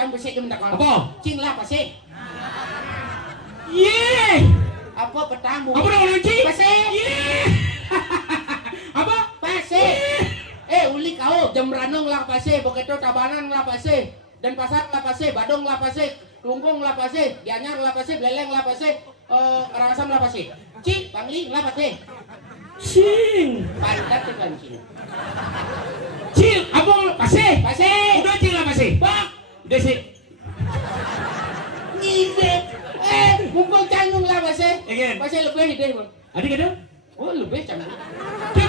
Jam besi ke minta kalau. Apa? Cing lah pasti. Ye. Apa petamu? Apa nama cing? Pasti. Ye. Apa? Pasti. Uli kau jam ranong lah pasti, begitu tabanan lah pasti, dan pasar lah pasti, badong lah pasti, lungkung lah pasti, gianyar lah pasti, beleng lah pasti, rangsam lah pasti. Cing, pangling lah pasti. Cing. Pantat tuh kan cing. Cing, apa pasti? Pasti. Udah cing lah pasti. Bak. Udah sih. Ngibet. Mumpung canggung lah pasti. Again. Pasti lebih deh, Bang. Adik ada? Oh, lebih canggung.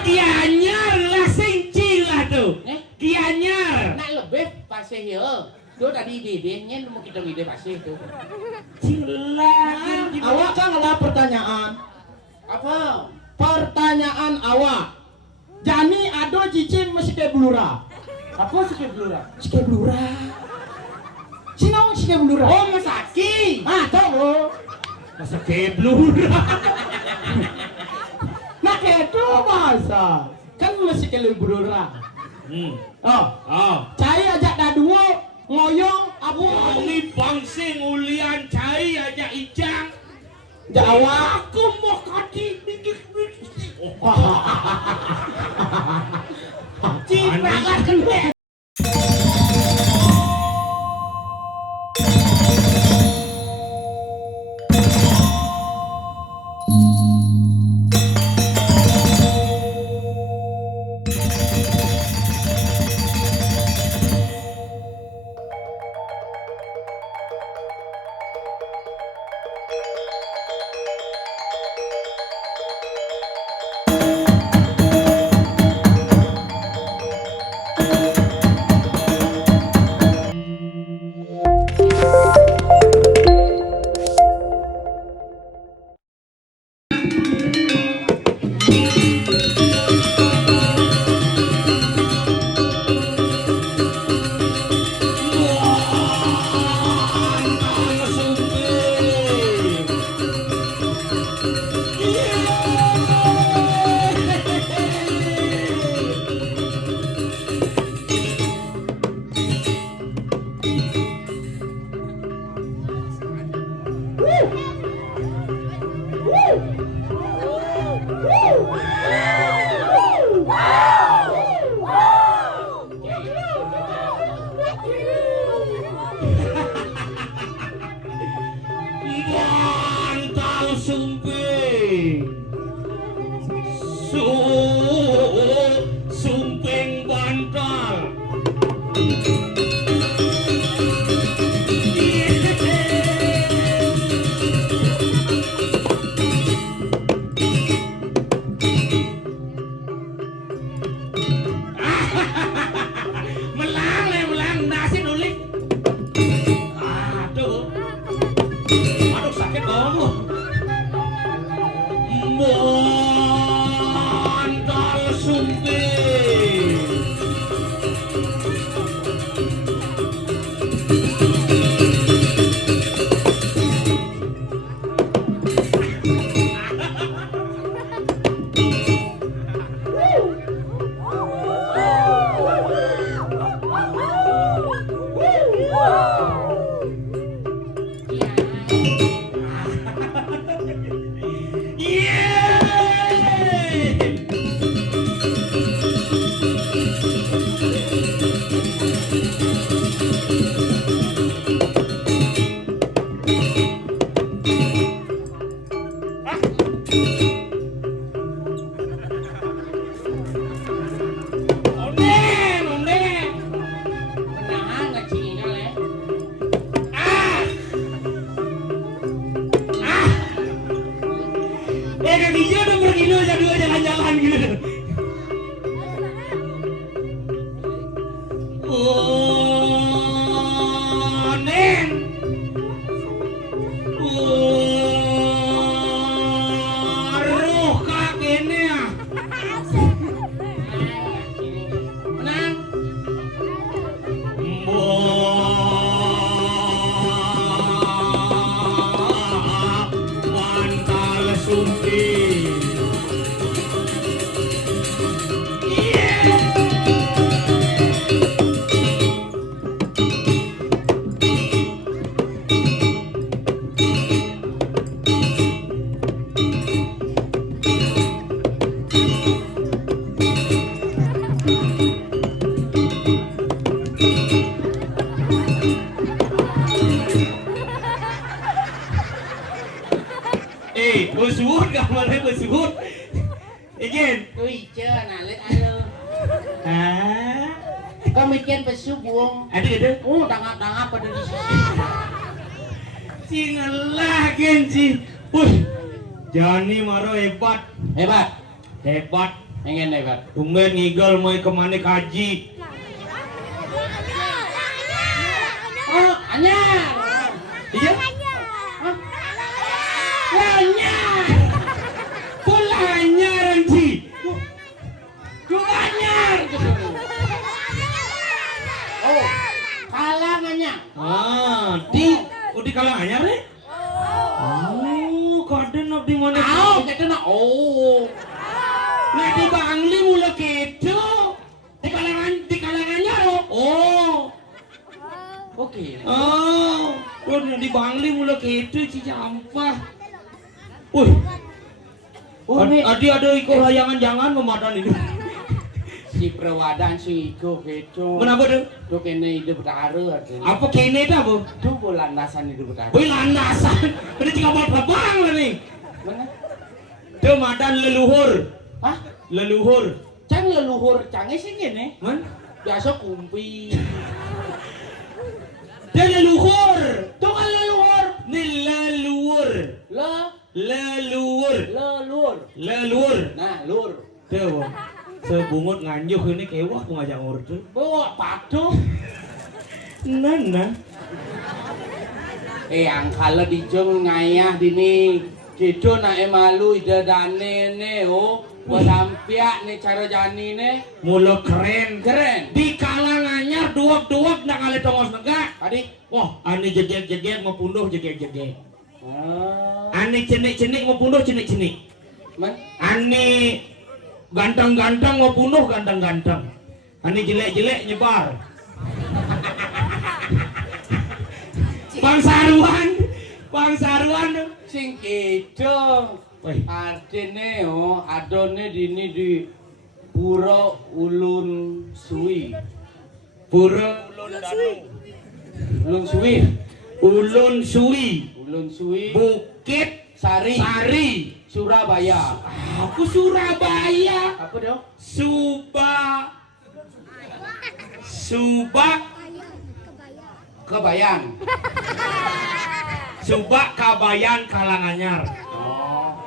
Kianyar lah sing cing lah tuh. Kianyar. Nak lebih pasti ya. Tuh tadi ide-idenya mau kita ide pasti itu. Cing lah. Awak kan ada pertanyaan. Apa? Pertanyaan awak. Jani ado cicing mesti kayak blura. Apa sih blura? Sike blura. Sinau sike blura. Oh, Masaki. Ah, tahu. Masa keblur. Nah, itu masa. Kan mesti kayak blura. Oh, Oh. cai ajak daduo ngoyong abu. Ini bangsa ngulian cai aja ijang. Jawa. Aku mau kaki. Ciprakan kena. Bantal sumping. Sumping bantal. Melang nasi nulik. Aduh. Aduh sakit kamu. besuhut gambarnya besuhut. Izin. Ui, nah lihat alo. Ah. Kemikian besu buang. Ada. Dangap-dangap pada di sisi. Singelah genci. Wih. Jani maro hebat. Hebat. Hebat. Pengen hebat. Tumben ngigel mau kemana kaji. Oh, anyar. Iya. Hah? Anyar. Pula anyar anci. Anyar. Oh, kalangannya. Di kalang anyar nih. Oh, kaden abdi mana? Kita nak. Oh. Nah di Bangli mula gitu. Di kalangannya loh. Oh. Oke. Oh, di Bangli mula gitu si sampah. Wih. Adi ada iko layangan jangan memadan ini. Si perawadan si iko gitu. Kenapa tuh? Tuh kene hidup bertaruh artinya. Apa kene itu apa? Tuh landasan hidup bertaruh. Wih landasan. Ini tinggal mau terbang lah nih. Mana? Tuh madan leluhur. Hah? Leluhur. Cang leluhur canggih sih gini. Man? Biasa kumpi. Dia leluhur. Tuh kan leluhur. Ini leluhur. Leluhur. Leluhur. Nah, lur. Tuh. Sebungut nganjuk ini kewah aku ngajak ngurus. Bawa patuh. Nana. Yang kalau dijung ngayah dini gitu na malu ida dane ne oh berampiak nih cara jani ne Mula keren. di kalangannya duak nak kali tongos negak. adik Wah, ane jegek mau punduh jegek. ah Ane cenik mau punduh cenik. man Ane ganteng mau punduh ganteng. Ane jelek nyebar. Bangsaruan. sing itu Woi, artine oh adone dini di pura ulun suwi pura ulun suwi ulun suwi. Bukit Sari Surabaya Aku Surabaya. apa dong Kebayang Subak Kabayan Kalanganyar. oh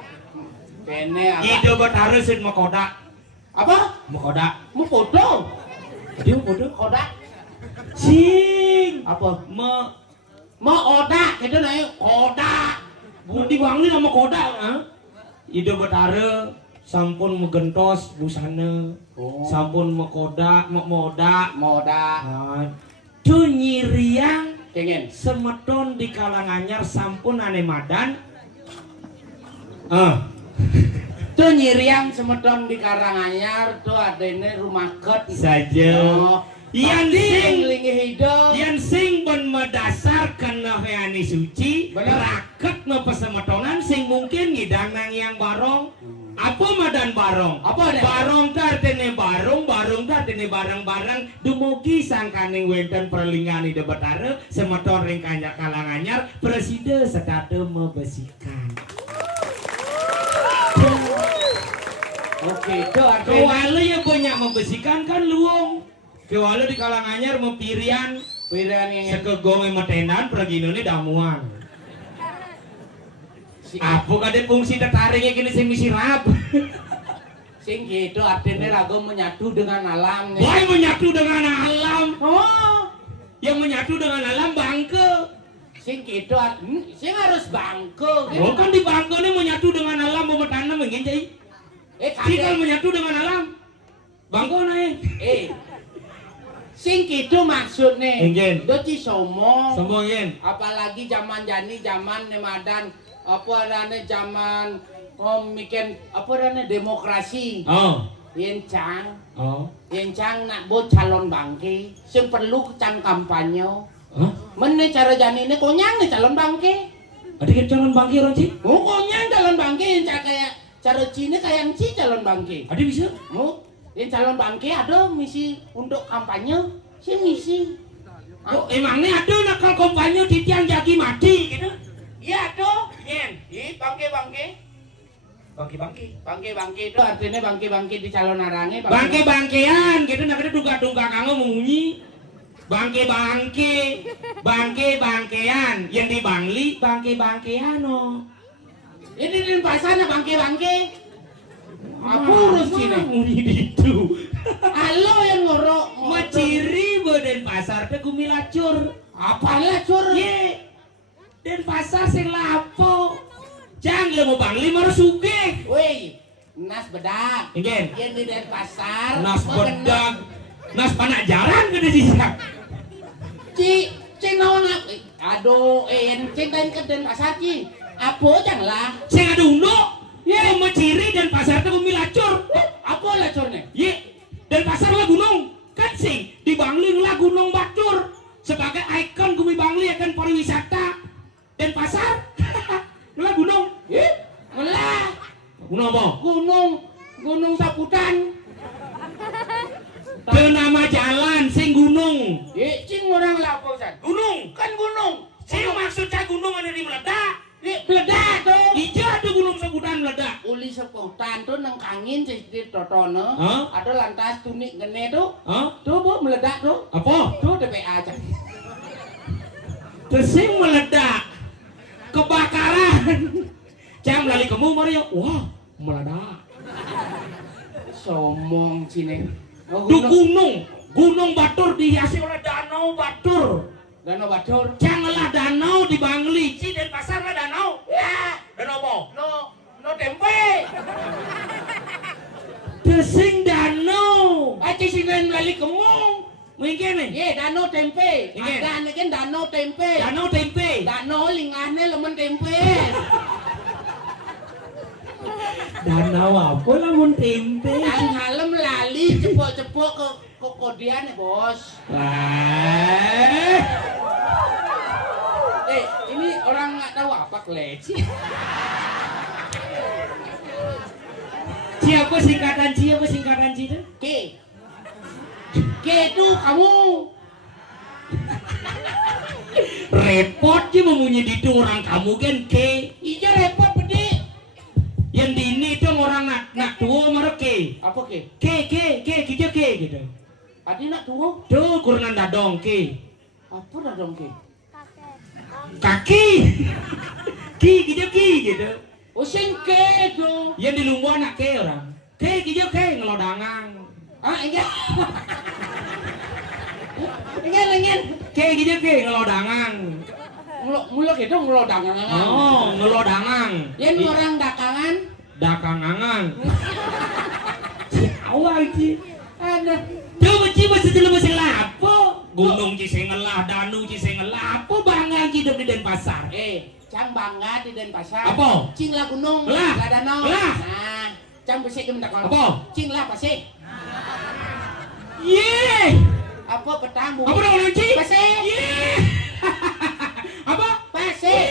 kene apa Ide batarusin makoda. apa Makoda. mau foto Dia bodoh. kodak Sing. apa Ma mau odak itu naik kodak di Bangli nama koda, ha? Ide batare sampun megentos busana. oh. Sampun makoda, moda. Moda Tu nyiriang pengen semeton di Kalanganyar sampun ane madan. tuh nyiriang semedon di Karanganyar tuh ada ini rumah kot Saja. oh. Yang sing lingi hidup yang sing ben medasar kena heani suci Bener. raket no pesemetonan sing mungkin ngidang nang yang barong. Apa madan barong? Apa ada? Barong tartene barong tartene barang-barang dumugi sangkaning wenten perlingan ide betare semeton ring kanyak Kalanganyar preside setate mebesikan. oke itu artinya Kewala ya banyak membesikan kan luong. Kewala di Kalanganyar mempirian pilihan yang sekegong metenan perginone damuan. si Apa kade fungsi tertariknya gini sing misirap. sing gitu artinya ragu menyatu dengan alam nih. Boy menyatu dengan alam. Oh Yang menyatu dengan alam bangke. sing gitu sing harus bangke gitu. Oh kan di bangke ini menyatu dengan alam mau tanam ingin jadi. Sikal menyatu dengan alam. Bangke naik. Sing gitu maksudnya Ingin. Doci somo Semua ingin. apalagi zaman jani zaman nemadan apa adanya zaman mikirin apa adanya demokrasi Oh. yencang Oh. nak buat calon bangke sing perlu can kampanye Hah? mana cara jani ini konyang nih calon bangke Adik calon bangke orang sih? mau konyang calon bangke yang kayak cara Cina kayak ci calon bangke Adik bisa? mau yang calon bangke ada misi untuk kampanye si misi Oh, emangnya ada nakal kampanye titian jagi mati gitu? iya tuh yen bangke Bangke itu artinya bangke di calon narange. Bangke-bangkean gitu nak duga-duga kanggo mengunyi. Bangke-bangkean yang di Bangli bangke-bangkean no. Ini di pasarnya bangke. Apa urus cine? Itu. Halo yang ngorok. Maciri badan pasar teh gumilacur. Apa lacur? Ye. Dan pasar sing lapo. Jang mau Bangli mah sugih. Woi, nas bedak. Ingen. Yang di pasar. Nas bedak. Nas panak jaran gede sisak. Cing naon apa? Aduh, yang cintain ke den pasar ci. Apa janganlah? Sing ada uno. Ye, Maciri dan pasar teh gumilacur. Apa lacurnya? Ye, dan pasar lah gunung. Kan sing di Bangli lah gunung Batur sebagai ikon Gumi Bangli akan pariwisata. Dan pasar lah gunung. Melah. Gunung apa? Gunung Saputan. Ke nama jalan sing gunung. Cing orang lapo san. Gunung. Kan gunung. Sing maksudnya gunung ada di meledak. Meledak tuh. Ijo ada gunung Saputan meledak. Uli Saputan tuh nang kangin di totono. Hah? Ada lantas tunik gene tuh. Hah? Tuh bu meledak tuh. Apa? Tuh DPA aja. Terus sing meledak. Kebakaran. Jam lali kamu Mario. Wah, meledak. Somong cine. Di gunung Batur dihiasi oleh danau Batur. Danau Batur. Janganlah danau di Bangli, Ci dan pasar lah danau. Ya, Danau apa? no tempe. Desing danau. Aci sinen lali kemung. Mungkin nih. Ye, danau tempe. Iya. Ada kan danau tempe. Danau tempe. Danau lingahnya lemen tempe. Danau apa lamun tempe? Ang halem lali cepok-cepok ke kodian bos. Ini orang nggak tahu apa kleci. Siapa singkatan Ci itu? K itu kamu. Repot Ci memunyi di itu orang kamu kan K. Iya repot pedi. Yang di ini itu orang nak tua marah K. Apa K? Kita K gitu. Adi nak tuh. Tuh kurangan dadong K. Apa dah dong K? Kaki. Gitu gitu. Oh sing K tuh. Yang di lumba anak K orang. K ngelodangan. Ah enggak. Ingin. K ngelodangan. Muluk itu ngelodangan. Oh, ngelodangan. Yang orang dakangan. Dakangangan. Awal Ci. Ada. Coba Ci bahasa lapo. Gunung Ci ngelah, danau Ci ngelah. Apa bangga hidup di Denpasar? Cang bangga di Denpasar. Apa? Cing lah gunung, Lah. lah danau. Lah. Nah, cang besek gemendak kalau. Apa? Cing lah pasir. Ye. Apa petang bumi? Apa dong Ci? Pasir. Ye. Apa? Pasir.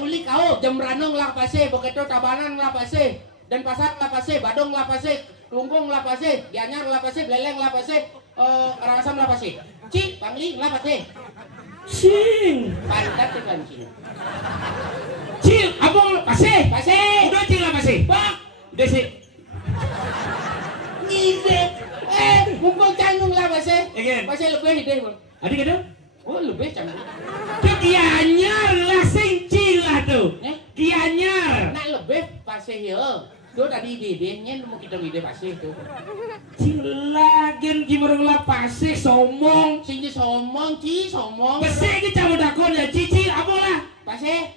Uli kau jam ranong lah pasir, begitu tabanan lah pasir. Denpasar lah pasir, Badung lah pasir, Kelungkung lah pasir, Gianyar lah pasir, Beleng lah pasir, Karangasem lah pasir. Cing, Bangli lah pasir. Cing. Pantat tuh kan cing. Cing, apa pasir? Pasir. Udah Cing lah pasir. Bak. Udah sih. Ngide. Mumpung canggung lah pasir. Again. Pasir lebih ide, Bang. Adik gitu? Oh, lebih canggung. Tuh Gianyar lah sing Cing lah tuh. Gianyar. Nak lebih pasir ya. Tuh tadi ide-idenya mau kita ide pasir tuh. Cing lagen gimana lah pasir somong. Sing somong, somong. Pasir ki campur dakon ya Cici apa lah? Pasir.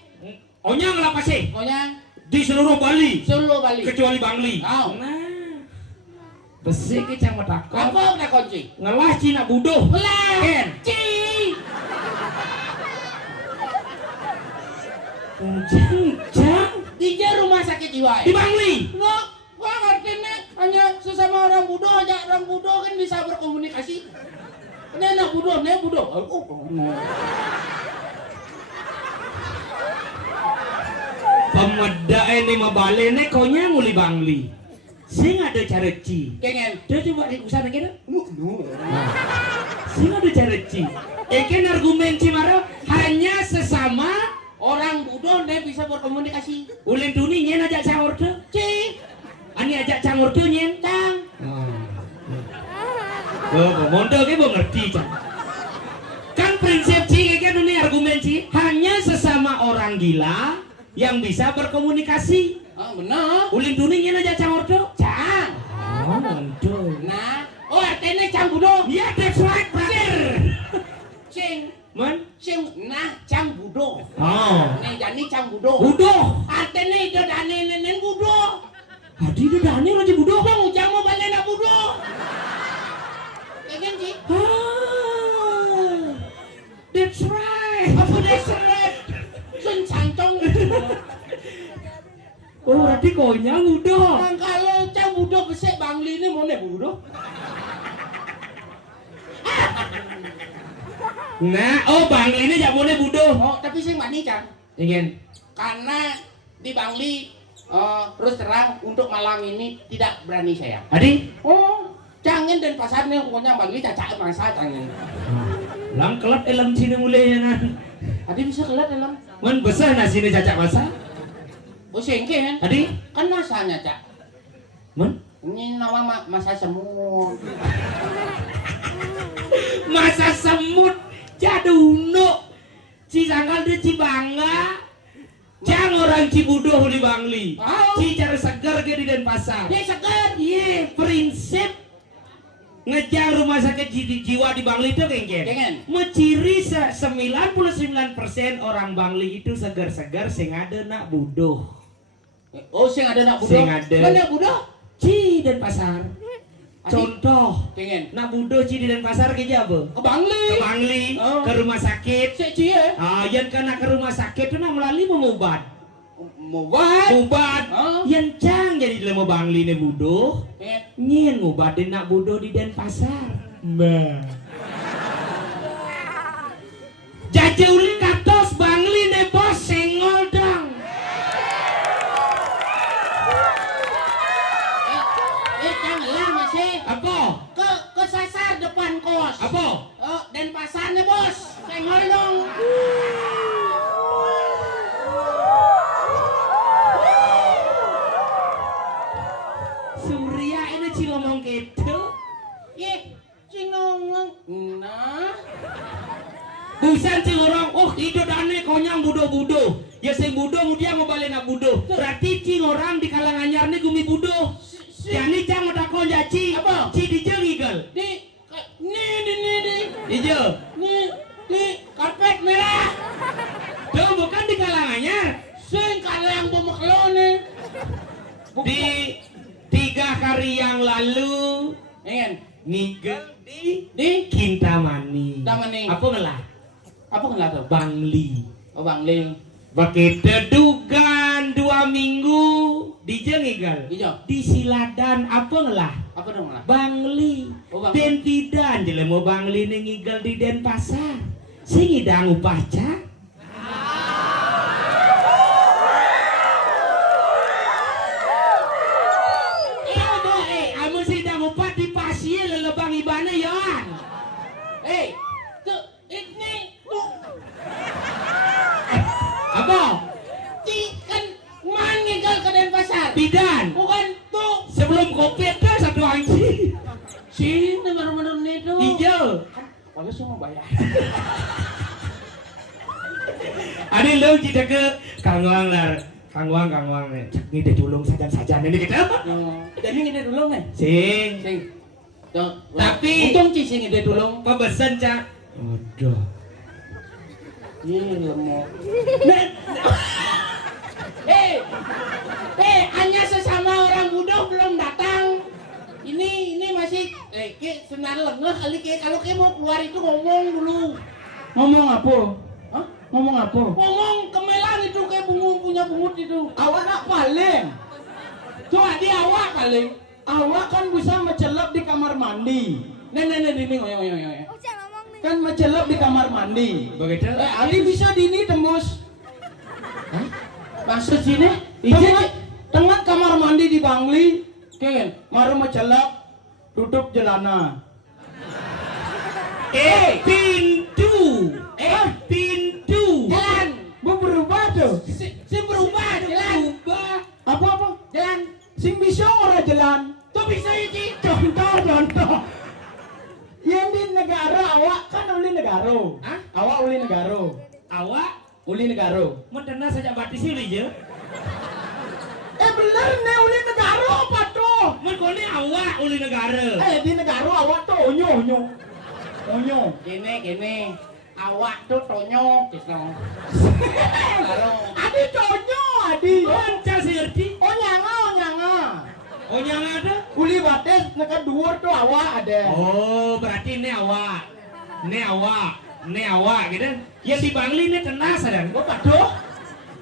Onyang lah pasir. Pokoknya Di seluruh Bali. Solo Bali. Kecuali Bangli. Oh. Nah. Pasir ki campur dakon. Apa udah kunci? Ngelah Cina buduh. Belah. Ken. Jang. Di rumah sakit jiwa. Di Bangli. No, gua ngerti nih. Hanya sesama orang Budo aja, orang Budo kan bisa berkomunikasi. Ini anak Budo, nih Budo. Pemeda ini mabale nih konya muli Bangli. Sing ada cara Ci. Kengen. Dia coba usaha kita. Sing ada cara Ci. Eken argumen Ci maro hanya sesama Orang bodoh dia bisa berkomunikasi. Ulin tuni nyen ajak caur tuh. Cing, Ani ajak caur tuh nyen. cang. Mondok ke ngerti cang. Kan prinsip Ci kan ini argumen Ci, hanya sesama orang gila yang bisa berkomunikasi. Oh, benar. Ulin tuni nyen ajak caur tuh. Cang. Oh, mantul. Nah, oh artinya cang bodoh. Ya, that's right, brother. Cing, Man? cing, nah cang bodoh. Oh. Nih jadi cang bodoh. Budoh. Artinya itu dane nenen bodoh. Hadi itu dani lagi budoh. Bang ujang mau balik nak bodoh. Kayak sih. That's right. Apa dia seret? Sun cangcong. Oh, berarti konyang budoh. Nah, kalau cang bodoh besek Bangli ini mau nih bodoh. Nah, oh Bangli ini jak boleh budoh. Oh, tapi saya mani cang. Ingin. Karena di Bangli terus terang untuk malam ini tidak berani saya. Adi? Oh, jangan dan pasarnya pokoknya Bangli cacak masa jangan. Lang kelat elam sini mulai kan. Adi bisa kelat dalam. Man besar nasi ini cacak masa. Oh, sengke kan? Adi? Kan masanya cak. Man? Ini nama masa semut. Masa semut jaduno. Ci sangkal dia ci bangga. Jang orang Cibudoh di Bangli. Oh. Ci cara segar ke di Denpasar. Dia segar. Iya, prinsip ngejar rumah sakit jiwa di Bangli itu kengken. Kengen. Menciri 99% orang Bangli itu segar-segar sing ada nak budoh. Oh, sing ada nak budoh. Sing ada. Mana budoh? Ci Denpasar. Contoh, Kengen. nak budoh ci di Denpasar ke apa? Ke Bangli. Ke Bangli, Oh. ke rumah sakit. Sik cie. Yang kena ke rumah sakit itu nak melalui memubat. Mubat. Mubat. Oh. Yang cang jadi dalam Bangli ne budoh. Kengen. Nyen mubatin nak budoh di Denpasar. Mbah. Jaja uli katos Bangli ne bos sengol dong. Janganlah masih. Apa? Ke sasar depan kos. Apa? Oh, dan pasarnya bos. Senggol dong. Surya ini ci ngomong gitu. Ye, cing ngomong. Nah. Busan ci orang, oh hidup aneh konyang budo-budo. Ya sing budo dia mau balik nak budo. Berarti ci orang di kalangan anyar nih gumi budo. Jadi cang udah konja ci. Apa? Ci dijengi gal. Di nih. Ijo. Nih, di karpet merah. Tuh bukan di kalangan anyar. Sing kalau yang bumeklo nih. Di 3 hari yang lalu Ingin. nigel di Di Kintamani. Kintamani. Apa ngelah? apa kan tuh? Bangli. Oh Bangli. Begitu dugan 2 minggu dijengigal. Ijo. Di Siladan apa ngelah? Apa dong lah? Bangli. Oh, Bangli. Den pidan jelema Bangli ning ngigal di Denpasar. Sing idang upaca. Amun sing idang upah di pasie lelebang ibana yoan. Tuh ini tuh Apa? kan man ngigal ke Denpasar. Bidan. Bukan tuh. Sebelum Covid tuh satu anjing. Sini bener-bener nih tuh. Hijau. Kalau semua bayar. Adi lu kita ke Kang Wang lar. Kang Wang nih. Cek nih deh tulung sajan-sajan ini kita. Jadi ini dulu nih. Sing. Sing. Tuh. Tapi- untung sih sing ide dulu. Pebesen cak. Waduh. Iya lemot. Hanya sesama orang bodoh belum datang. Ini masih ke senar lengah kali ke kalau ke mau keluar itu ngomong dulu. Ngomong apa? Hah? Ngomong apa? Ngomong kemelang itu kayak punya bungut itu. Awak nak paling. Coba di awak kali. Awak kan bisa mencelap di kamar mandi. Nih ini ngoyo. Kan mencelap di kamar mandi. Begitu. Adi bisa dini tembus. Maksud sini? Tengah kamar mandi di Bangli. Kengen. Maru mencelap. Tutup jelana. Pintu. Pintu. Jalan. Bu berubah negaro. Awak Uli negaro. mentena saja batis uli je. Bener nih uli negaro apa tuh? Men kone awak uli negara. Di negaro awak tuh onyo. Gini, awak tuh tonyo, gitu. Adi tonyo, adi. Lancar sih ngerti. Oh nyanga. Oh yang ada. Uli bates neka dhuwur tuh awak ada. Oh berarti ini awak. Ini awak gitu. Yang di Bangli ini tenas ada. Gua paduh.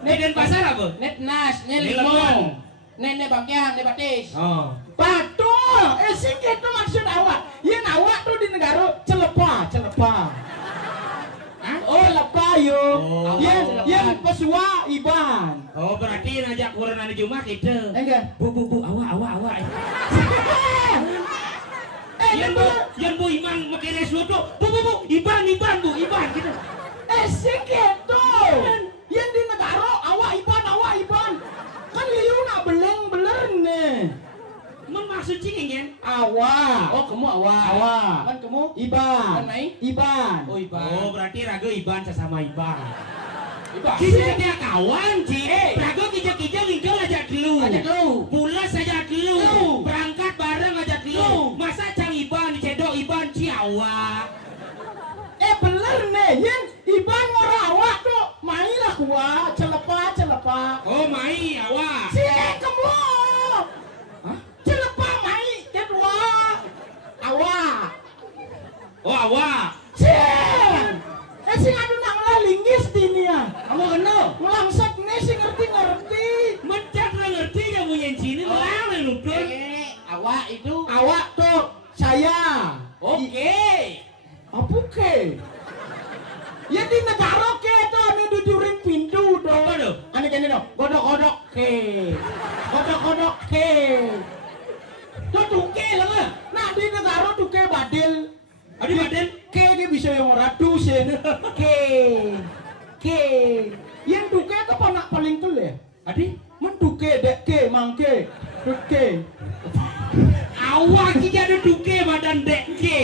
Ini dan pasar apa? Net nas, Ini limo. lemon. Nek bangkian, nek batis. Oh. Paduh, sing gitu maksud awak. Yen awak tuh di negara celepa. Hah? Oh, lepa yo. Oh. Yen pesua iban. Oh berarti ngajak kurang hari Jumat gitu. Enggak. Bu awak. Yang bu Iman makin resu tuh. Bu Iban bu Iban gitu. Sing gitu. Yen di negara awak iban. Kan liu nak beler nih. Men maksud cingin Awak. Oh, kamu awak. Awak. Kan kamu? Iban. Kan mai? Iban. Oh, Iban. Oh berarti raga Iban sesama Iban. Iban. Kita dia kawan Ci. Raga kijang ingkau ajak dulu. Ajak dulu. Pulas ajak dulu. Berangkat bareng ajak dulu. Masa cang Iban dicedok Iban Ciawa. Bener nih. Yen iban orang awak tuh mainlah gua celepa. Oh mai awak. Si kamu. Celepa mai kedua. Awak. Oh awak. Sing. Sing adu nak linggis dini ya. Kamu kenal? Langsat nih sing ngerti. Mencak lah ngerti yang punya sini melarang yang nutun. Awak itu. Awak tuh saya. Oke. Apa ke? Ya di negara ke tuh ane dudurin pintu dong. Apa tuh? Ane gini dong. Godok ke. Tuh tuke lah nggak? Nah di negara tuke badil. Aduh badan. Ke bisa yang ratusin. Ke. Yang tuke ke panak paling tul ya. Adi. Mentuke dek ke mangke. Tuke. Awak kita ada duke badan deke.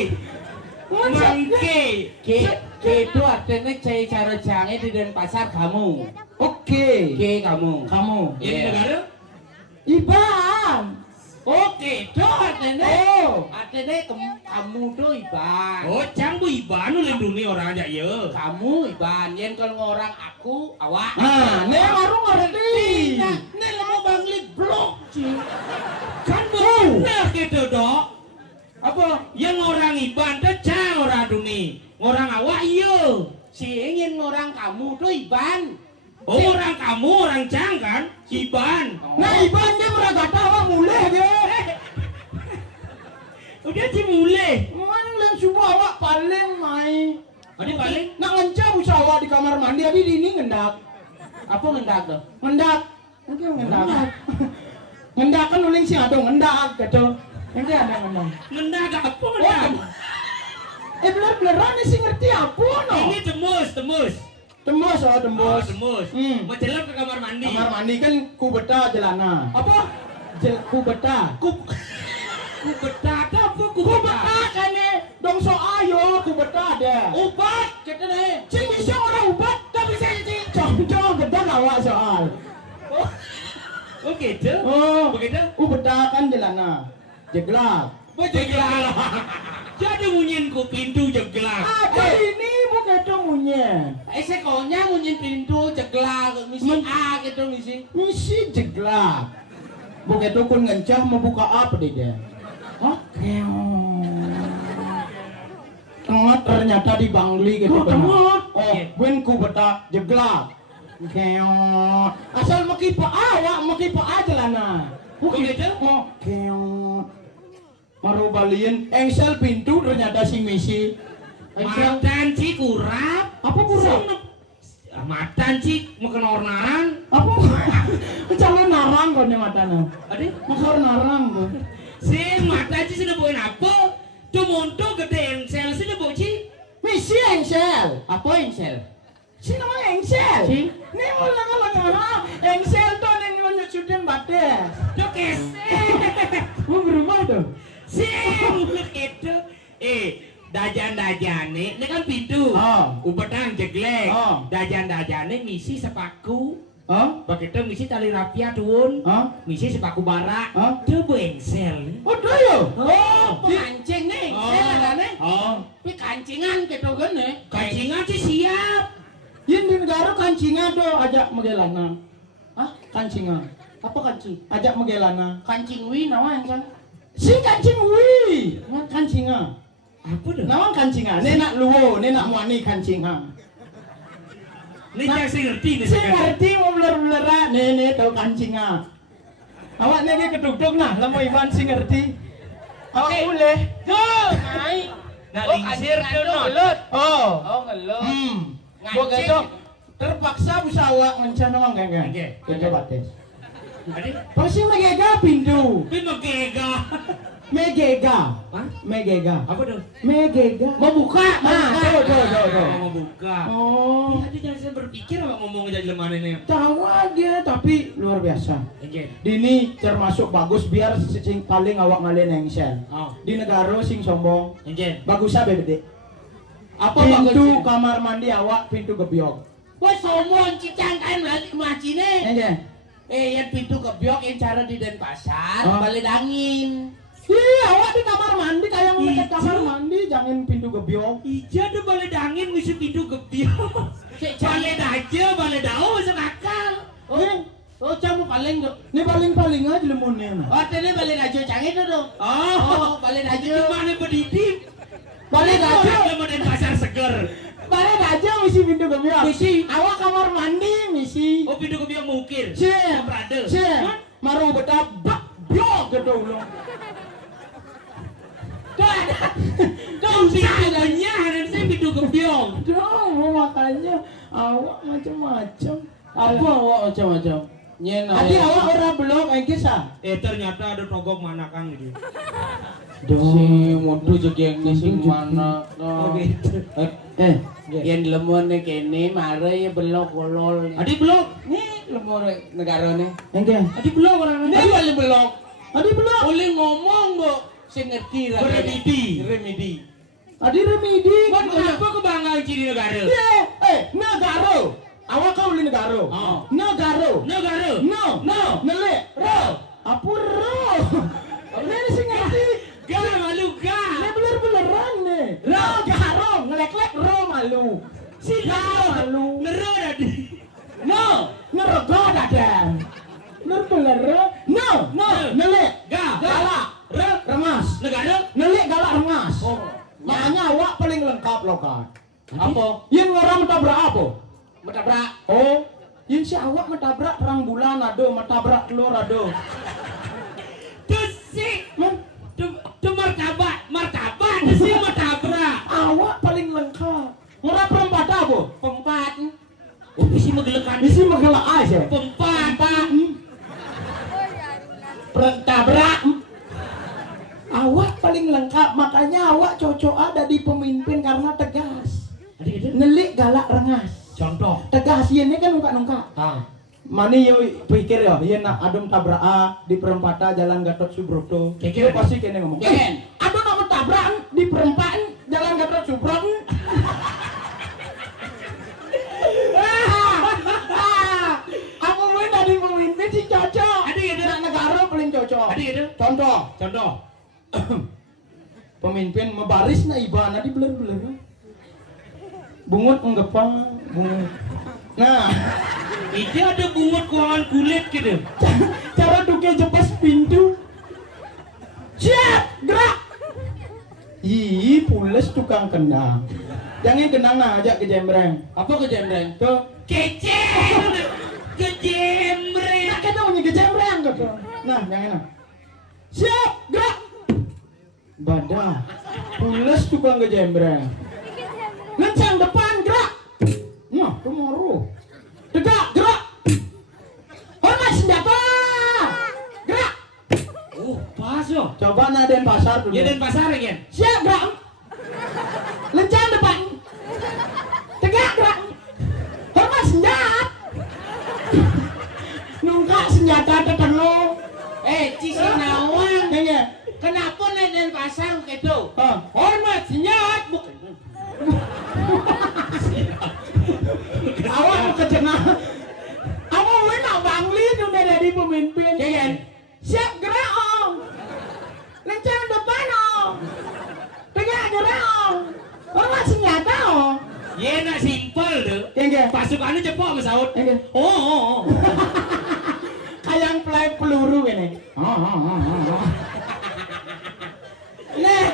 Mangke. Ke itu artinya cara jange di Denpasar kamu. Oke. Ke kamu. Kamu. Ini negara? Iban. Oke, itu artinya. Oh. Artinya kamu tuh Iban. Oh cang bu Iban lu lindungi orang aja ya. Kamu Iban, yang kalau orang aku awak. Nah, nih baru ngerti. Nih mau Bangli blok sih. Kan bener gitu dok. Apa? Yang orang Iban tuh cang orang duni. Orang awak iya. Si ingin orang kamu tuh Iban. Oh orang kamu orang cang kan? Iban. Nah, Iban dia meragata awak mulai dia. Udah cimule. Paling semua awak paling main. Adi paling. Nak ngencah usaha awak di kamar mandi adi di ini ngendak. Apa ngendak tuh? Ngendak. Mungkin ngendak. Ngendak kan uling sih ada ngendak gitu. Nanti ada ngendak. Ngendak apa ngendak? Beler-beleran nih sih ngerti apa no? Ini tembus. Tembus. Oh, Tembus. tembus. Menjelang ke kamar mandi. Kamar mandi kan kubeta jelana. Apa? Kubeta. Kubeta apa? Kubeta kan nih. Dong so ayo kubeta ada. Ubat, kita nih. Cing bisa orang ubat, tapi saya cing cong gede awak soal. Oh gitu? Oh, Begitu? ubeta kan jelana. Jeglak. Jeglak. Jadi munyin ku pintu jeglak. Ada ini bukan itu munye. Sekonya ngunyin pintu jeglak misi A gitu misi. Misi jeglak. Bukan itu kun ngencah mau buka apa dia? Oke. Tengah ternyata di Bangli gitu. Tengah. Oh, ben kubeta jeglak. Keong. Asal maki pa awak maki pa jelana. Begitu? Oh, keong. Maru baliin engsel pintu ternyata si misi. Engsel Matan ci kurap. apa kurang? Matan ci makan ornaran. Apa? Calon narang kau nih matanya. Adi? Makar narang kau. Si matan ci sudah bawain apa? Tuh monto gede engsel sudah bawa ci. Misi engsel. Apa engsel? Si nama engsel. Si? Nih ulang engsel tuh nih nyusutin bates. Tuh kese. Mau berumah tuh. Si begitu. dajan-dajane ini kan pintu. Oh. Upetang jeglek. Oh. Dajan-dajane misi sepaku. Hah? Begitu misi tali rapia tuun. Hah? Misi sepaku bara. Hah? Coba engsel. Oh, doyo. Oh, pemancing nih, saya ada nih. Oh. Tapi kancingan gitu kan nih. Kancingan sih siap. Yen di negara kancingan do ajak megelana. Hah? Kancingan. Apa kancing? Ajak megelana. Kancing wi nawang kan? Si kancing wi. Kancingan. Apa dah? Nawang kancingan. Ni nak luwo, ni nak muani kancingan. Ini yang saya ngerti nih Si sekarang. ngerti mau beler-belera. Ni tau kancingan. Awak ni keduduk nah, lama Ivan si ngerti. Awak boleh. Tuh, naik. Nah, lingsir tuh ngelut. Oh. Oh, ngelut. Gua gedok. Terpaksa bisa awak ngencan nawang geng-geng. Oke. Kita batis. Adik, Pasti megega pintu. tapi megega. Megega. Hah? Megega. Apa tuh? Megega. Mau buka, mau Nah, buka. tuh. Mau buka. Oh. Tadi jangan saya berpikir apa ngomong jadi lemah ini. Tahu aja tapi luar biasa. Oke. Dini termasuk bagus biar sing paling awak ngalen engsel. Oh. Di negara sing sombong. Oke. Bagus abe bede. Apa Pintu bagus? kamar mandi awak pintu gebyok. Wah, somon cicang kan lagi macine. Enggak. Yang pintu kebiok yang cara di Denpasar, Oh. balik angin. Iya, awak di kamar mandi kayak mau dekat Iya. kamar mandi jangan pintu gebyok. Ija ada balai dangin mesti pintu gebiok. Balai aja, balai dao masuk akal. Oh, kamu paling dong. Ini paling aja lemonnya. Oh, tadi balik aja cang itu dong. Oh, balik aja. Gimana berdidip? Balik aja. Mau dan pasar seger. Balik aja misi pintu gebyok. Misi. Awak kamar mandi misi. Oh pintu gebiok mukir. Si, Brother. si, maru betap bak biok gitu loh. Kau pintunya dan saya pintu gebiok. Dong, makanya awak macam-macam. Apa awak macam-macam? Nyen Tadi awak orang blok kisah. Ternyata ada togok manakang gitu. Si mudu jadi yang sing mana? Gitu. Yang lemon nih kene mare ya belok kolol. Adi blok. Nih lemon negara nih. Enggak. Adi blok orang. Nih balik belok. Tadi blok. Boleh ngomong bu. Saya ngerti lah. Remedi. Remedi. Tadi remedi. Kan kenapa kebanggaan ciri negara? Negara. Awak kau beli negara. Oh. Negara. Negara. No. Nelek. Ro. Apa ro? Ini sih ngerti. Gak malu Ini gak. beler-beleran nih. Negara. Ngelek-lek ro malu. Sila malu. Nero tadi. No. Nerego dadan. Beler-beler. No. Nelek. Gak. Galak. Remas. Negara. Nelik galak remas. Oh. Makanya awak paling lengkap loh kan. Apa? Yang orang mentabrak apa? Menabrak. Oh, yang si awak mentabrak terang bulan ado, mentabrak telur ado. Terus sih. Tuh martabat. Terus sih menabrak. Awak paling lengkap. Orang perempat apa? Pempat. Oh bisa menggelekan. Isi menggelak aja. Pempat. Pertabrak. Awak paling lengkap, makanya awak cocok ada di pemimpin karena tegas. Adik itu. Nelik galak rengas. Contoh. Tegas ini kan nungkak-nungkak. Ah. Mani yo pikir ya, iya nak adem tabrak di perempatan Jalan Gatot Subroto. Kira Pasti kene ngomong. Ken. Adem nak mentabrak di perempatan Jalan Gatot Subroto. Aku main dari pemimpin sih cocok. Adik itu. Nak negara paling cocok. Adik itu. Contoh, Contoh. pemimpin membaris na iba nadi beler-beler. Bungut enggepang, bungut. Nah, Itu ada bungut keuangan kulit gitu. cara tuke jepas pintu. Siap, gerak. Ih, pules tukang kendang. Jangan kendang nah, ajak ke jembreng. Apa kejembreng? Tuh, Kece. Kejembre. nah kita punya ke jembreng gitu. Nah, jangan nah. Siap, gerak. Badah, pules tukang ke jembreng. Lencang depan, gerak. Nah, kemaru. Tegak, gerak. Hormat senjata. Gerak. Pas loh. Coba naden pasar dulu. Ya dan pasar ya kan? Siap, gerak. Lencang depan. Tegak, gerak. Hormat senjata. Nungkak senjata tekan lo. Cici nawang. Nanya. Kenapa nih dan pasar gitu? Ah, Hormat senjat. pemimpin. Keken. Siap gerak om. Lencang depan om. Tegak gerak om. Bawa senjata om. Ye nak simpel tuh. Kengke. Pasukannya cepok Mas Saud. Kengke. Oh. Kayak play peluru gini. Nah,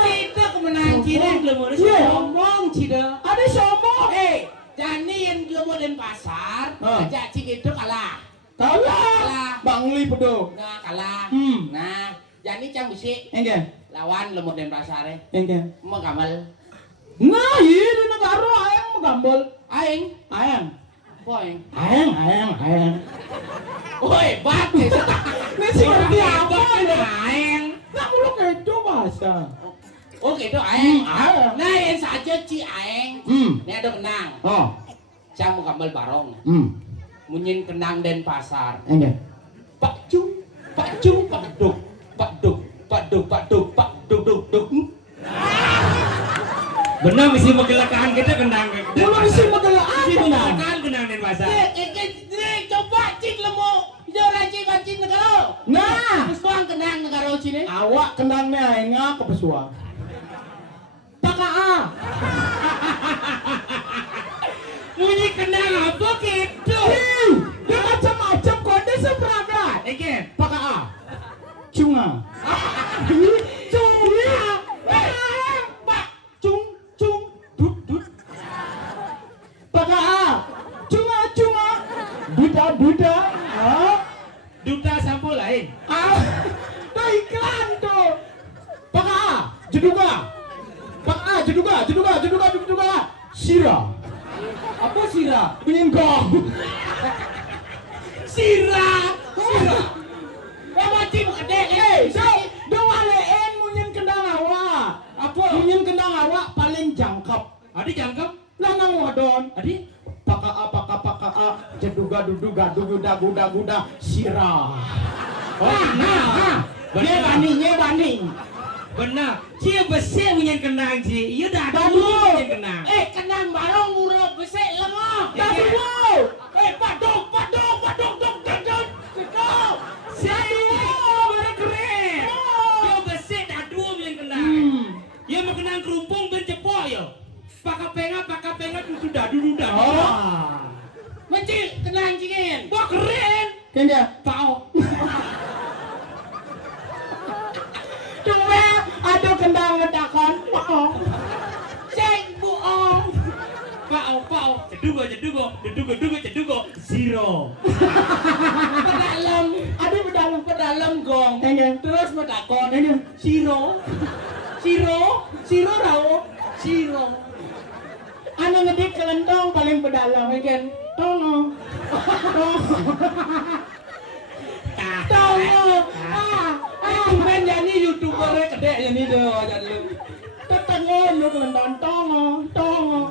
Cita kemenangan Cina belum ada Iya. sombong Cina. ada sombong. Jani yang belum dan pasar, Ah. ajak cik itu kalah. Kalah. Bangli pedok. Nah kalah. Hmm. Nah, Jani cang bisi Engke. lawan lemot dan pasar Engke. mau gamal. Nah, iya di negara ayang menggambol. Aing, Ayang. poing. Ayang. Woi, bat. Ini seperti apa ya? Aing. Nggak perlu kedo bahasa. Oh gitu aing. Ayang. Nah yang saja ci aing. Ini ada kenang. Oh. Cang mau gamal barong. Munyin kenang dan pasar. Engke. Pak Cung, Pak Duk, Pak Duk. Benar mesti megelakan kita kenang. Belum isi megelaan Mesti kenang. megelakan kenang dan pasar. Coba cik lemu. Jangan cik bancin negara. Nah, Terus tuang kenang negara sini. awak kenangnya aingnya ke pesua. Pakaa. Bunyi kenang apa gitu? Dia macam-macam kode seperangkat. Eke. Pakaa. Cunga. Cunga. Pak. Cung. Dut. Pakaa. Cunga. Duda. Duta sampul lain. Tuh iklan tuh. Pakaa. Jeduga. Pakaa. Jeduga. Sira. Apa sira? Binggong. Sira. Bawa cik gede. Dia walein munyin kendang awak. Apa? Munyin kendang awak paling jangkep. Adi jangkep. Lanang wadon. Adi. Pakaa. Jeduga guda sira. Nah. Nye bani. Benar. Cia besar punya kenang Ci. Iya dah ada Dadu. punya kenang. Kenang barong murah besek lemah. Dadu. Paduk. Saya baru keren. Dia besar dah dua punya kenang. Dia mau kenang kerumpung ben cepok yo. Pakai penga tu dah. Oh. Mencik kenang cikin. Wah keren. Kende. Pau. Cuma ada kendang ngedakon. Cek buong. Pau. Cedugo. Zero. Pedalam gong. Kende. Terus medakon. Kende. Siro rao. Siro. Anu ngedik kelentong paling pedalam kan. Tono. Main jadi YouTuber gede ini tuh jadi. Tetengon lu kelentong tongo.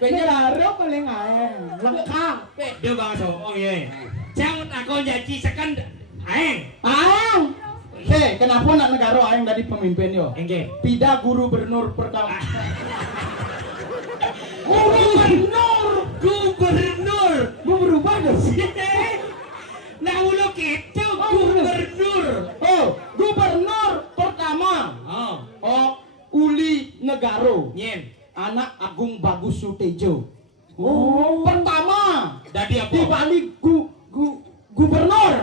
Penjara paling aeng. Lengkap. Dia bang sombong ye. Jangan aku janji sekan aeng. Aeng. Kenapa nak negara aeng dari pemimpin yo? Engge. Pida guru bernur pertama. Gubernur. Gue berubah dong. Nah ulo gitu gubernur. Gubernur pertama. Uli Negaro. Nyen. Anak Agung Bagus Sutejo. Pertama. Dadi apa? Di balik gubernur.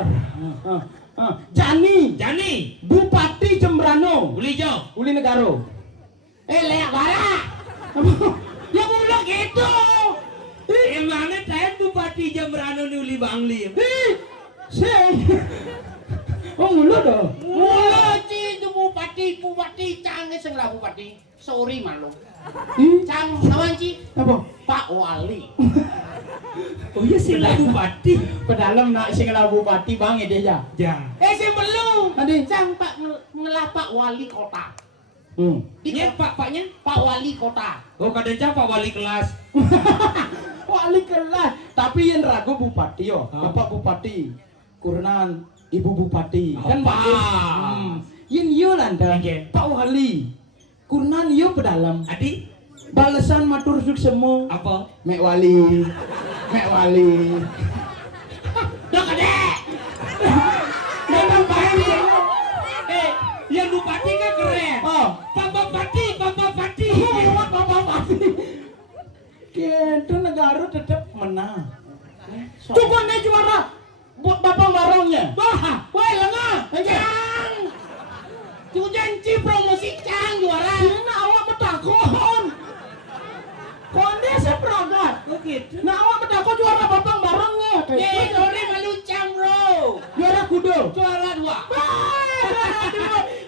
Jani. Bupati Jembrano. Uli jo. Uli Negaro. Leak barak. Ya ulo gitu. Emangnya saya bupati Jembrano uli Bangli. Mulu dong. Mula ci itu bupati canggih sing lah bupati. Sorry malu. Cang lawan ci Apa? Pak Wali. Oh iya sih lah bupati. Pedalam nak sing lah bupati bang ide ya. Ya. Sing belum. Tadi. Cang Pak Pak Wali Kota. Nyen paknya? Pak Wali Kota. Oh kadang Pak wali kelas. Wali kelas. Tapi yang ragu bupati yo. Bapak bupati. Kurenan ibu bupati. Kan Apa? bagus. Yin yo landa. Oke. Pak Wali. Kurenan yo pedalam. Adi Balesan matur suksemo. apa? Mek Wali. Dah kadek. Gitu negara tetap menang. Cukupnya juara buat bapak barongnya. Wah, woi lengah, cang. Tuh janji promosi cang juara. Ini awak betakon. Kondisi peragat. Oh gitu. Nah awak betakon juara bapak barongnya. Sorry malu cang bro. Juara kudo. Juara 2.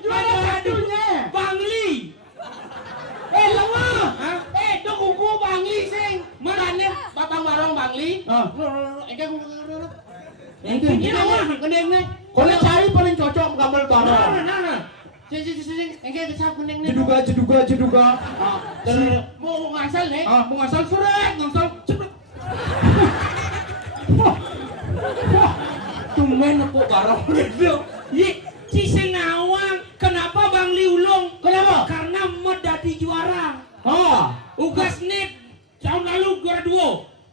Juara satunya. Bangli. Lengah. Tuh kuku Bangli sing. Makanya bapak barong Bangli. Ini awak kendeng nih. Kalau cari paling cocok gambar barong. Jeduga. Mau ngasal nih. Mau ngasal surat, ngasal cepet. Tumben aku barong. Ye, si Senawang, kenapa Bangli ulung? Kenapa? Karena medadi juara. Oh, Ugas Nit tahun lalu juara 2,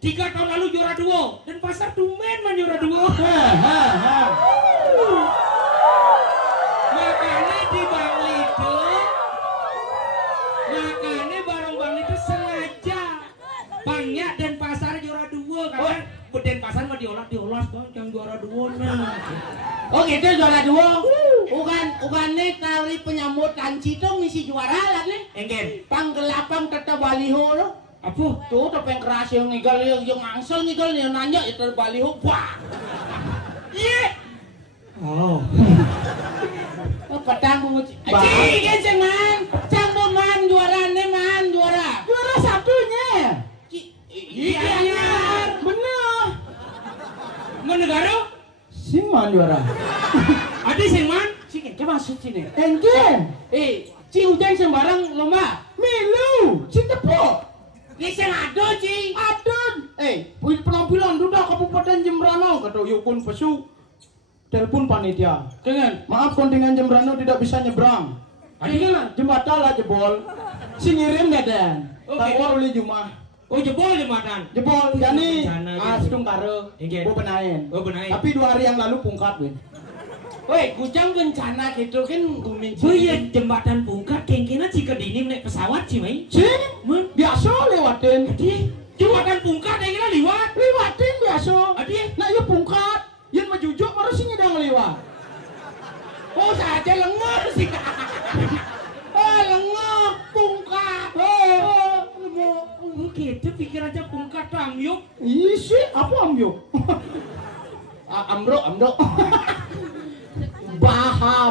3 tahun lalu juara 2, dan pasar tumben man juara 2. Makanya di Bangli itu, makanya barang Bangli itu sengaja banyak dan pasar juara 2 karena dan pasar mah diolah bang, yang juara 2 nah. Oh gitu juara 2. Bukan nih tali penyambut Citung misi juara lah nih. Enggen, Panggelapan tetap baliho lo. apa? Tuh topeng keras yang ngigal yang angsel ngigal yang nanya itu baliho. Wah. Iya. Oh. Petang menguci. Cing jangan. Cang man juara nih man juara. juara satunya. Iya. Bener. Menegara? Singman juara. Ada sing man? Cing itu masuk sini. Enggen. Ci hujan sembarang lomba. Milu. Cintepok. Ini sing ado ci. Adon. Penampilan duda Kabupaten Jembrana kata Yukun Pesu. Telepon panitia. Dengan Maaf kontingen Jembrana tidak bisa nyebrang. Adingan. Jembatan lah jebol. Si ngirim dadan. Oke. Tawar oleh Jumah. Oh jebol jembatan. Jebol. Yani Bencana gitu. sedung kare. Enggen. Bu benain. Oh benain. Tapi 2 hari yang lalu pungkat weh. Woi, kujang bencana gitu kan gumin Oh iya jembatan pungkat kengkena jika dini naik pesawat sih mai. Sing. Biasa lewatin. Adi jembatan pungkat kengkena liwat. Lewatin biasa. Adi Nah iya pungkat. Yang majujuk baru sih ngedang lewat. Oh saja lengah sih. Oh lengah pungkat. Oh gitu pikirannya pungkat ramyuk. Isi apa ambyuk? Ambrok. Baha.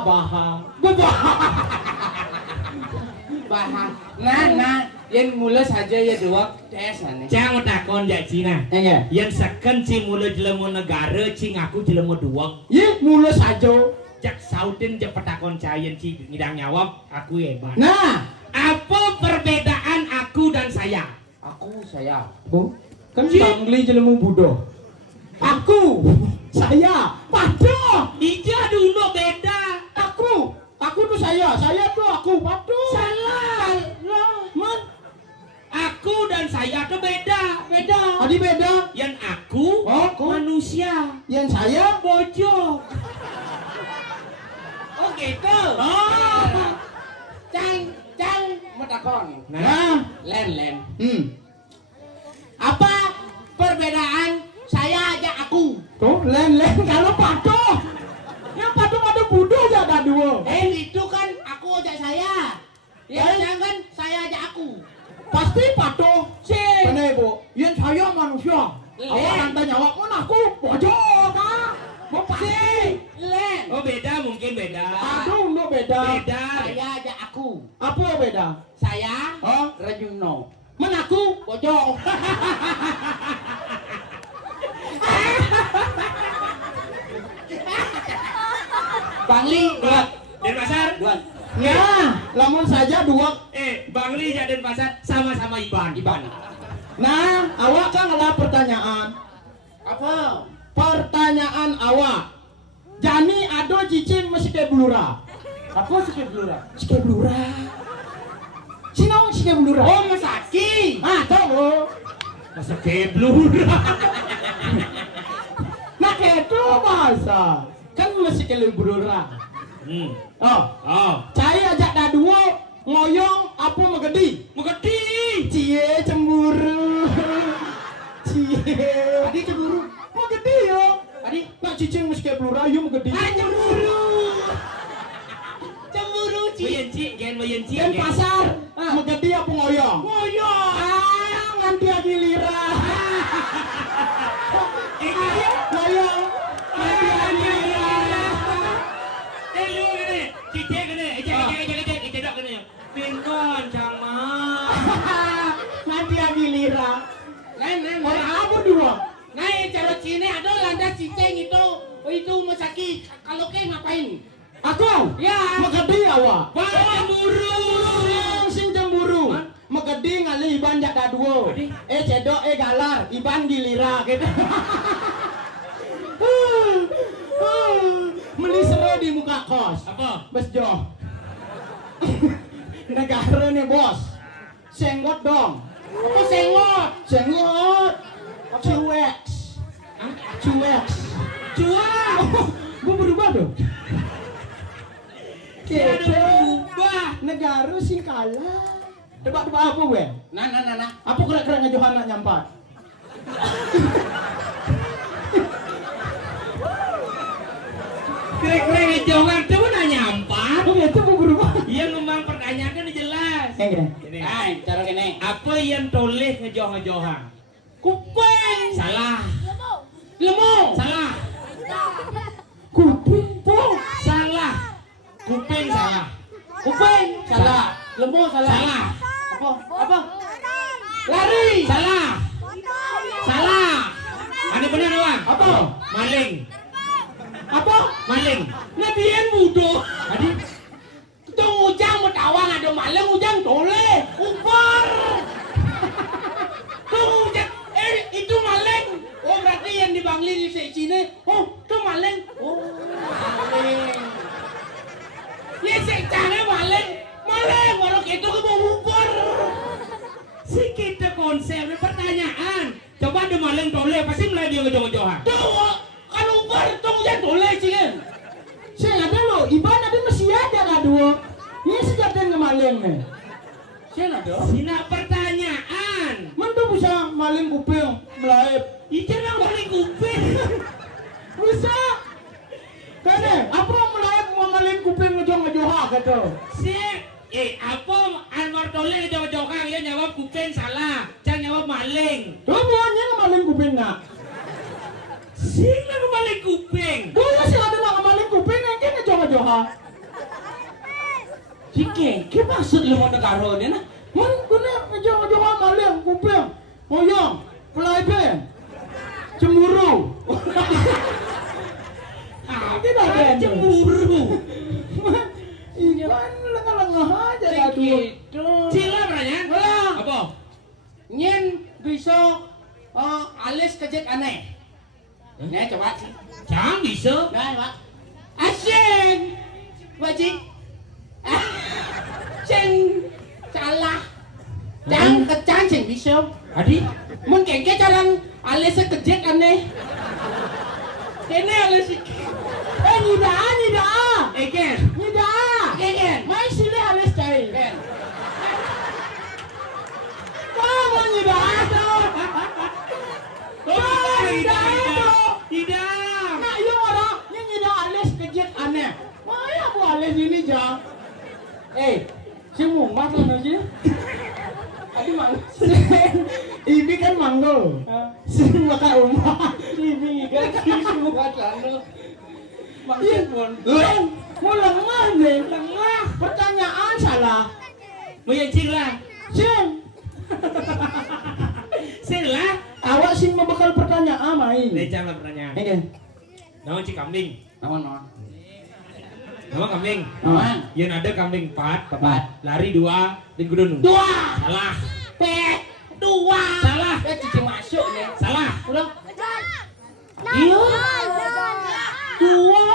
Bahang. Nah, yang mulai saja ya dua tes aneh. Jangan takon ya Cina. Enggak. Yang second cing mulai jelemu negara cing aku jelemu 2. Ye mulai saja. Jak sautin je petakon cayen ci ngidang nyawab aku hebat. Nah, Apa perbedaan aku dan saya? Aku saya. Bu, kan Bangli jelemu Budo. Aku, saya, Pado. Ija dulu beda. Aku tuh saya tuh aku, Pado. Salah. Man, Aku dan saya tuh beda. tadi beda. Yang aku manusia. Yang saya Bojok. Oh gitu. Cang metakon. Nah, Len. hmm. Apa perbedaan saya aja aku? Tuh, len kalau Pado. Yang Pado Budo aja ada 2. Itu kan aku aja saya. Ya jangan saya aja aku. Pasti Pado. Sih. Bener Bu. Yang saya manusia. Awak nanti nyawak mana aku bojok ah. Mau pasti. Len. Oh beda mungkin beda. Aduh, no beda. Beda. Saya aja aku. Apa beda? Saya Oh, Rejungno. mana aku? Bojong. Bangli dua. Denpasar. Dua. Ya, lamun saja 2. Bangli dan Denpasar sama-sama Iban. Nah, awak kan ada pertanyaan. Apa? Pertanyaan awak. Jani ado cicing mesti kayak blura. Apa sih blura? Sike blura. Sinong sike blura? Oh Masaki. Tahu. Masa keblur. Nah, itu bahasa. Kan mesti kayak blura. Hmm. Oh, Oh. saya ajak dah 2. ngoyong apa megedi? Megedi. Cie cemburu. Cie. Adi cemburu. Megedi yo. Adi Pak cicing mesti kayak peluru ayu megedi. cemburu. Cemburu Bayan Ci, bayan Ci. Dan pasar megedi apa ngoyong? Ngoyong. Nganti gilira. Ngoyong. Nganti gilira. Lu gini, cicek gini, cicek dok gini. Pingkon sama. Nanti gilira. Nen. Orang apa dua? Nah, cara Cina ada landas ciceng itu masaki. Kalau ke ngapain? Aku? Ya. Megedi awak. Cemburu. Sing cemburu. Megedi ngali iban jak daduo. Cedok galar, iban gilira gitu. Meli seru di muka kos. Apa? Bes Jo. Negara nih bos. Senggot dong. Apa sengot? Senggot. Cuek. Cuek. Cuak. Gue berubah dong. Ada Gitu. berubah. Negara sih kalah. Tebak-tebak apa gue? Nah. Apa kira-kira ngajuhan nak nyampat? Kira-kira ngejongan tuh nanya empat. Oh itu gue berubah. Iya ngembang pertanyaan kan jelas. Gini. Ini. Nah, cara kene. Apa yang toleh ngejoh-ngejohan? Kuping. Salah. Lemu. Salah. Kuping pong. Salah. Kuping salah. Kuping. Salah. Lemu salah. Salah. Apa? Lari. Salah. Salah. Ada benar doang. Apa? Maling. Apa? Maling. Nabian bodoh. Tadi Tung ujang bertawang ada maling ujang tole. Upar. Tung ujang. Itu maling. Oh berarti yang di Bangli di sini. Oh itu maling. Oh maling. Ya secangnya maling. Maling. Baru itu ke bawah upar. si kita konsepnya pertanyaan. Coba ada maling toleh pasti mulai dia ngejoh-ngejohan. Tuh kan upar tung ujang tole sih kan. Saya ada loh, iban ada masih ada kan dua. Ini sejatian ngemaling nih. Saya ada. Sina pertanyaan. Mana bisa maling kuping melaip? Itu yang maling kuping. Bisa. Kene, apa melaip mau maling kuping ngejoh-ngejoha gitu? Si apa Anwar toleh ngejoh-ngejohan dia jawab kuping salah. Jangan jawab maling. Tuh buahnya ngemaling kuping nak. Sina maling kuping. Dulu sih ada nak ngemaling kuping yang kene ngejoh-ngejoha. Jike, maksud lu mau negara dia nah? Man, kene ngejoh-ngejoha maling kuping. Moyong, pelaipin. Cemburu. Tidak ada yang Cemburu. Iban lengah-lengah aja aduh. Gitu. Sila pertanyaan. Lah. Apa? Nyen bisa alis kejek aneh. Nah coba sih. Jangan bisa. Nah pak. Asyik. Wajib. Ceng salah. Cang kecang ceng bisa. Adi, Mun kengke jalan alis kejek aneh. Kene alis. Nyida. Eken. Nyida. Ken. Mai sini alis cai. Ken. Kamu nyida tuh. Tidak. Nah, iya orang yang nyida alis kejek aneh. Mai aku alis ini jang. Si mumat lah sih. Tadi mang. Ibi kan manggo. Si maka umah. Ibi kan si muat lalu. Maksud pun. Mau lemah deh. Lemah. Pertanyaan salah. Mau yang sila. Sing. Sila. Awak sing membekal pertanyaan main. Lecang lah pertanyaan. Ini. Nama si kambing. Naon. Nama kambing. Naon. Yang ada kambing 4. Empat. Lari 2. Dan gunung. Dua. Salah. Dua. Salah. Cici masuk nih. Salah. Udah. Iya. Dua.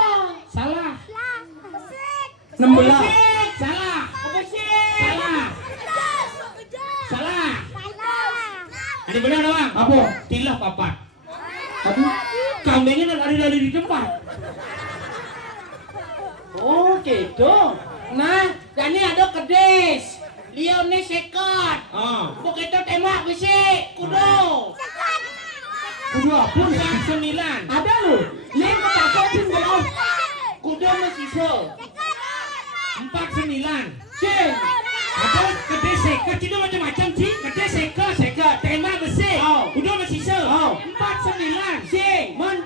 Salah. 16. Salah. Salah. Salah. Ada benar doang. Apa? Tilah papat. Aduh. Kambingnya lari-lari di tempat. Oh gitu. Nah, Dani ada kedes. Lione sekot. Ah. Begitu tembak besi. Kudo. Kudu apa? 49. Ada lu. Yang ketakut sih belum. Kudo masih so. 49. Cing. Ada gede seket itu macam-macam sih. Gede seket, tembak besi. Oh. Udah masih se. Oh. 49. Cing. Man,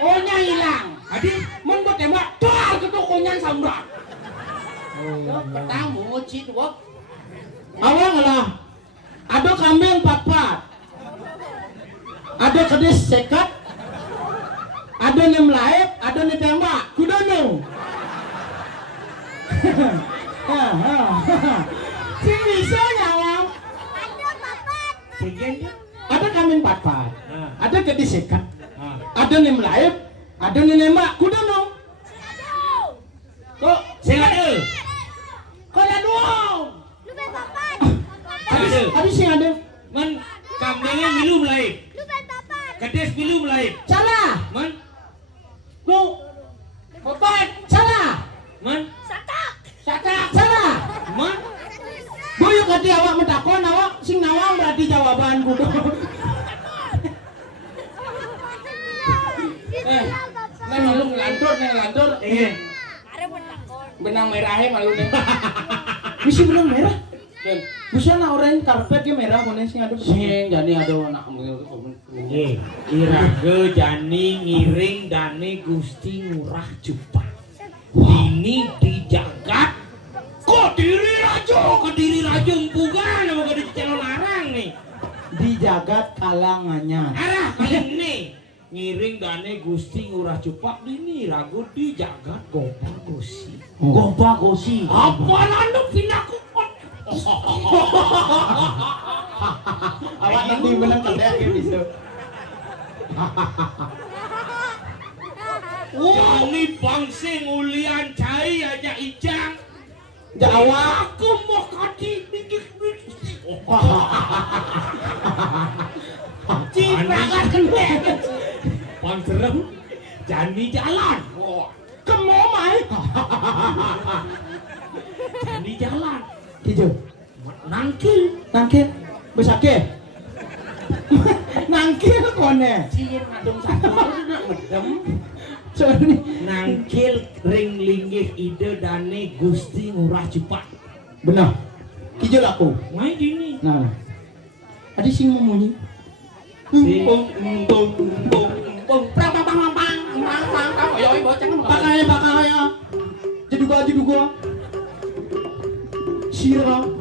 Ohnya hilang. adi, Mun gua tembak. Dar ketuk konyan sambrak. Petang menguci tuh. Awang lah. Ada kambing 4-4. Ada kedes sekat. Ada nem laep, ada nem tembak. Kudu nu. Sing bisa nyawang. segen. Ada kambing 4-4. Ada kedes sekat. Ah. Ada nem laep, ada nem nembak. Kudu nu. Kok Sing ada. kala duong. Habis sing ada. Man, kambingnya milu mulai. Kedes milu mulai. Salah. Man, Lu. Papat. Salah. man, Satak. Salah. man. Boyo kati awak mentakon awak sing nawang berarti jawaban kudu. Neng malu ngelantur. Iya. Benang merahnya malu nih. Misi benang merah. Cing. Bisa na orang karpet ge merah mana sing ada. Sing jadi ada anak Ye, iraga jani ngiring dane Gusti Ngurah Jupa. Ini dijagat Kediri Raja empugan apa kada calon larang nih. Di jagat kalangannya. Arah kali ini ngiring dane Gusti Ngurah Jupa dini ragu dijagat Gopa Gosi. Gopa gosi. Apa lanuk pinaku? Awak nanti menang kedek ge bisa. Ini bangsing ulian cai aja ijang. Jawa. Aku mau kadi bidik. ciprakan kendek. Pang serem. Jani jalan. Kemomai. Jani jalan. Kijo. Nangkil. Nangkil. Besake. Nangkil kone. Cien ngadung satu nak medem. Sorry. Nangkil ring linggih ide dane Gusti Ngurah Jupa. Benar. Kijo laku. Main dini. Nah. Ada sing memunyi. Sing. Pang pang pang pang. Ayo bocah kan. Pakaya. Jadi gua. Sira.